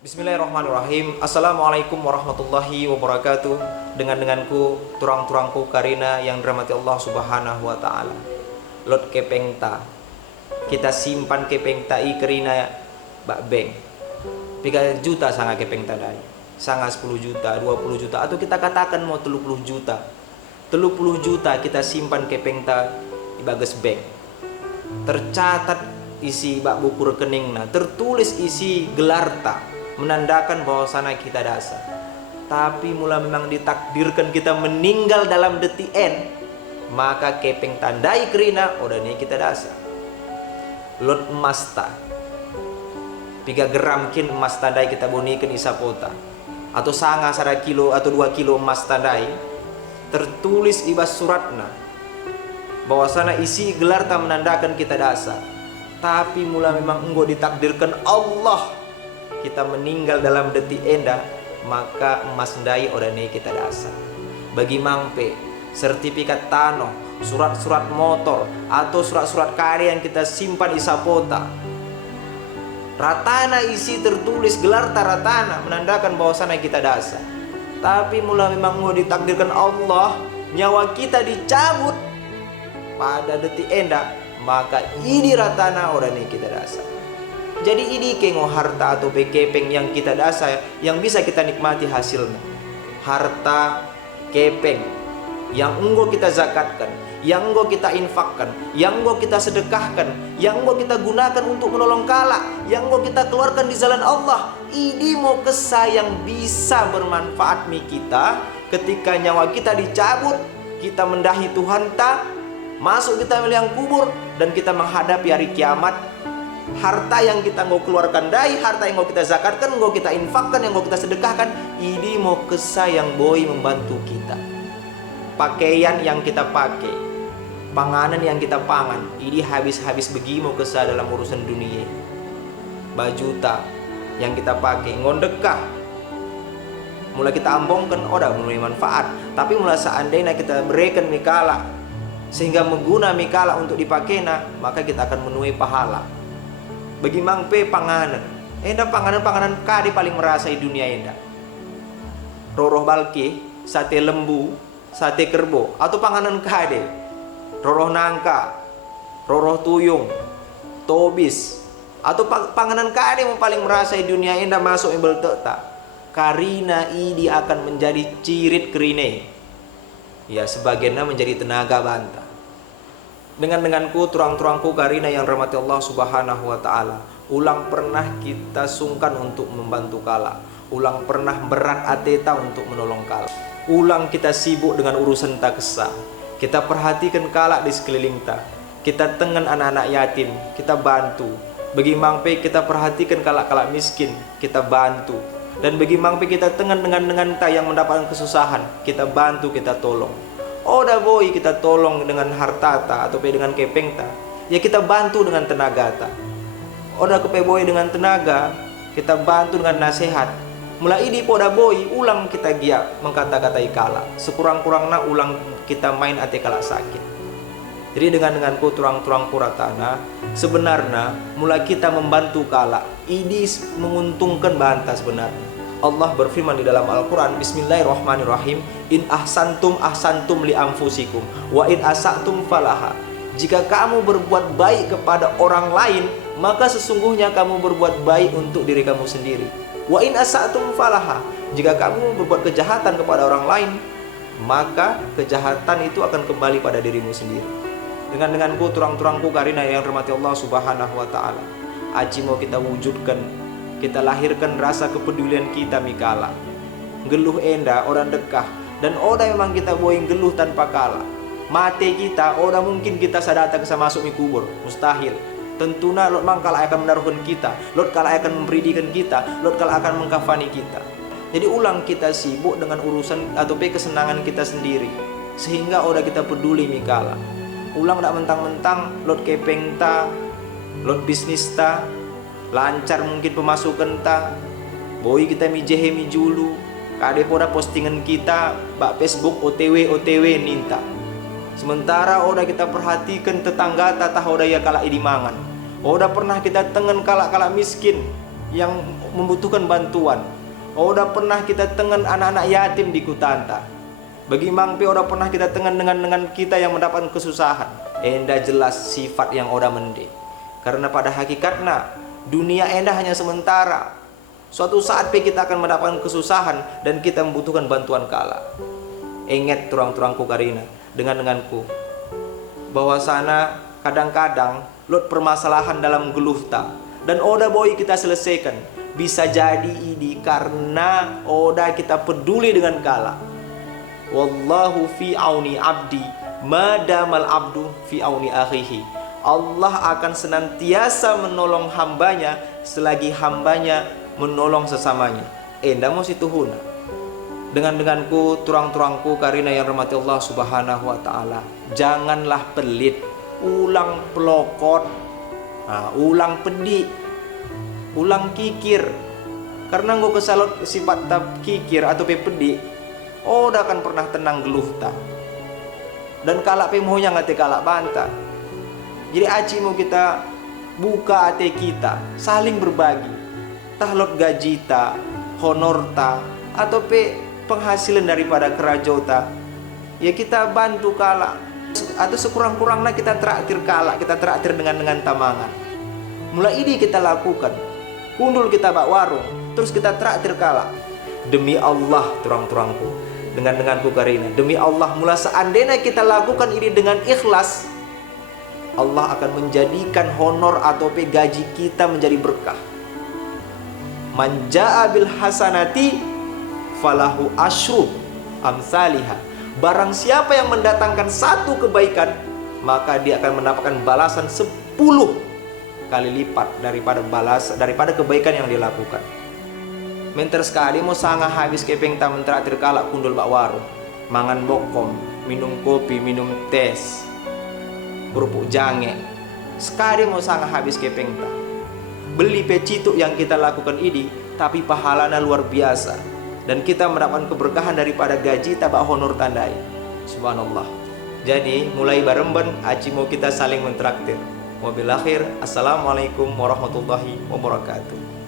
Bismillahirrahmanirrahim. Assalamualaikum warahmatullahi wabarakatuh. Denganku turang-turangku karina yang dirahmati Allah subhanahu wa ta'ala. Lot kepengta kita simpan kepengta i karina bak bank 3 juta sangat kepengta dai, sangat 10 juta 20 juta atau kita katakan mau 30 juta 30 juta kita simpan kepengta di bagas bank, tercatat isi bak buku rekening tertulis isi gelarta menandakan bahwa sana kita dasar. Tapi mula memang ditakdirkan kita meninggal dalam detik N, maka kepeng tandai kerina udah nih kita dasar. Lot emas ta 3 gram kin emas tandai kita bonikan isapota, atau sanga 1 kilo atau 2 kilo emas tandai tertulis ibas suratna bahwa sana isi gelar tak menandakan kita dasar. Tapi mula memang enggo ditakdirkan Allah kita meninggal dalam detik enda, maka emas ndai odane kita dasar. Bagi mangpe sertifikat tanah, surat-surat motor atau surat-surat karya yang kita simpan isapota, ratana isi tertulis gelar taratana menandakan bahwa sana kita dasar. Tapi mula memang mau ditakdirkan Allah nyawa kita dicabut pada detik enda, maka ini ratana odane kita dasar. Jadi ini kengo harta atau kepeng yang kita dasar yang bisa kita nikmati hasilnya. Harta kepeng yang enggo kita zakatkan, yang enggo kita infakkan, yang enggo kita sedekahkan, yang enggo kita gunakan untuk menolong kala, yang enggo kita keluarkan di jalan Allah. Ini mau kesah yang bisa bermanfaat mi kita ketika nyawa kita dicabut, kita mendahi Tuhan ta, masuk kita meliang kubur dan kita menghadapi hari kiamat. Harta yang kita mau keluarkan dari harta yang mau kita zakatkan, mau kita infakkan, yang mau kita sedekahkan, ini mau kesah yang boy membantu kita. Pakaian yang kita pakai, panganan yang kita pangan, ini habis-habis begi mau kesah dalam urusan dunia. Baju ta yang kita pakai ngondekah, mulai kita ambongkan, udah mulai manfaat. Tapi mulai seandainya kita berikan mikala sehingga mengguna mikala untuk dipakai, maka kita akan menuai pahala. Bagi mangpe panganan, panganan kadi paling merasa di dunia enda. Roroh balki, sate lembu, sate kerbo, atau panganan kade, roroh nangka, roroh tuyung, tobis, atau panganan kade yang paling merasa di dunia enda masuk ibel teta. Karina ini akan menjadi cirit kerine. Ya, sebagiannya menjadi tenaga bantah. Denganku turang-turangku karina yang rahmati Allah subhanahu wa ta'ala, ulang pernah kita sungkan untuk membantu kala, ulang pernah berat ateta untuk menolong kala, ulang kita sibuk dengan urusan tak kesah, kita perhatikan kala di sekeliling ta, kita tengen anak-anak yatim, kita bantu. Bagi mangpe kita perhatikan kala-kala miskin, kita bantu. Dan bagi mangpe kita tengen dengan ta yang mendapatkan kesusahan, kita bantu, kita tolong. Oda boy kita tolong dengan hartata atau dengan kepengta, ya kita bantu dengan tenaga ta. Oda kepe boy dengan tenaga, kita bantu dengan nasihat. Mulai ini poda boy ulang kita gia mengkata-katai kala, sekurang-kurangnya ulang kita main ate kala sakit. Jadi denganku turang-turang kuratana, sebenarnya mulai kita membantu kala ini menguntungkan bantah sebenarnya. Allah berfirman di dalam Al-Quran, Bismillahirrahmanirrahim, In ahsantum ahsantum li anfusikum, wa in asatum falaha. Jika kamu berbuat baik kepada orang lain, maka sesungguhnya kamu berbuat baik untuk diri kamu sendiri. Wa in asatum falaha. Jika kamu berbuat kejahatan kepada orang lain, maka kejahatan itu akan kembali pada dirimu sendiri. Denganku turang-turangku karina yang rahmati Allah subhanahu wa ta'ala, aji mau kita wujudkan, kita lahirkan rasa kepedulian kita mikala. Geluh enda orang dekah, dan oda memang kita boing geluh tanpa kala. Mate kita, oda mungkin kita sadata bisa masuk mi kubur, mustahil. Tentuna lot mangkala akan menaruhkan kita, lot kala akan mempridikan kita, lot kala akan mengkafani kita. Jadi ulang kita sibuk dengan urusan atau kesenangan kita sendiri, sehingga oda kita peduli mikala. Ulang tak mentang-mentang lot kepeng ta, lot bisnis ta, lancar mungkin pemasukan ta, boy kita mi jehe mi julu, kade poda postingan kita bak Facebook OTW ninta. Sementara oda kita perhatikan tetangga tata oda ya kala idi mangan. Oda pernah kita tengen kala-kala miskin yang membutuhkan bantuan. Udah pernah kita tengen anak-anak yatim di Kutanta. Bagi mangpe udah pernah kita tengen dengan kita yang mendapatkan kesusahan. Enda jelas sifat yang udah mende. Karena pada hakikatnya dunia enda hanya sementara. Suatu saat kita akan mendapatkan kesusahan dan kita membutuhkan bantuan kala. Ingat turang-turangku karina denganku bahwa sana kadang-kadang lot permasalahan dalam geluh ta dan oda boy kita selesaikan. Bisa jadi ini karena oda kita peduli dengan kala. Wallahu fi auni abdi madamal abdu fi auni akhihi. Allah akan senantiasa menolong hambanya selagi hambanya menolong sesamanya. Enda mau situhuna. Denganku turang-turangku karina yang rahmati Allah Subhanahu wa taala. Janganlah pelit, ulang pelokot, ulang pedi, ulang kikir. Karena engkau kesalot sifat tab kikir atau pedi, dah akan pernah tenang geluh ta. Dan kalak pemohnya ngate kalak banta. Jadi aci mau kita buka hati kita, saling berbagi. Tahlot gaji ta, honor ta, atau penghasilan daripada kerajota. Ya kita bantu kalak. Atau sekurang-kurangnya kita traktir kalak, kita traktir dengan tamangan. Mulai ini kita lakukan. Kundul kita bak warung, terus kita traktir kalak. Demi Allah turang-turangku, denganku karina, demi Allah, mula seandainya kita lakukan ini dengan ikhlas, Allah akan menjadikan honor atau gaji kita menjadi berkah. Man jaa bil hasanati falahu asyru amsalihha. Barang siapa yang mendatangkan satu kebaikan, maka dia akan mendapatkan balasan 10 kali lipat daripada kebaikan yang dilakukan. Menter sekali mau sangat habis kepeng ta mentraktir kalak kundul bak warung, mangan bokom, minum kopi, minum tes, kerupuk jange. Sekali mau sangat habis kepeng ta. Beli pecituk yang kita lakukan ini, tapi pahalanya luar biasa. Dan kita mendapatkan keberkahan daripada gaji tabak honor tandai. Subhanallah. Jadi mulai baremben aci mau kita saling mentraktir. Wabil akhir, assalamualaikum warahmatullahi wabarakatuh.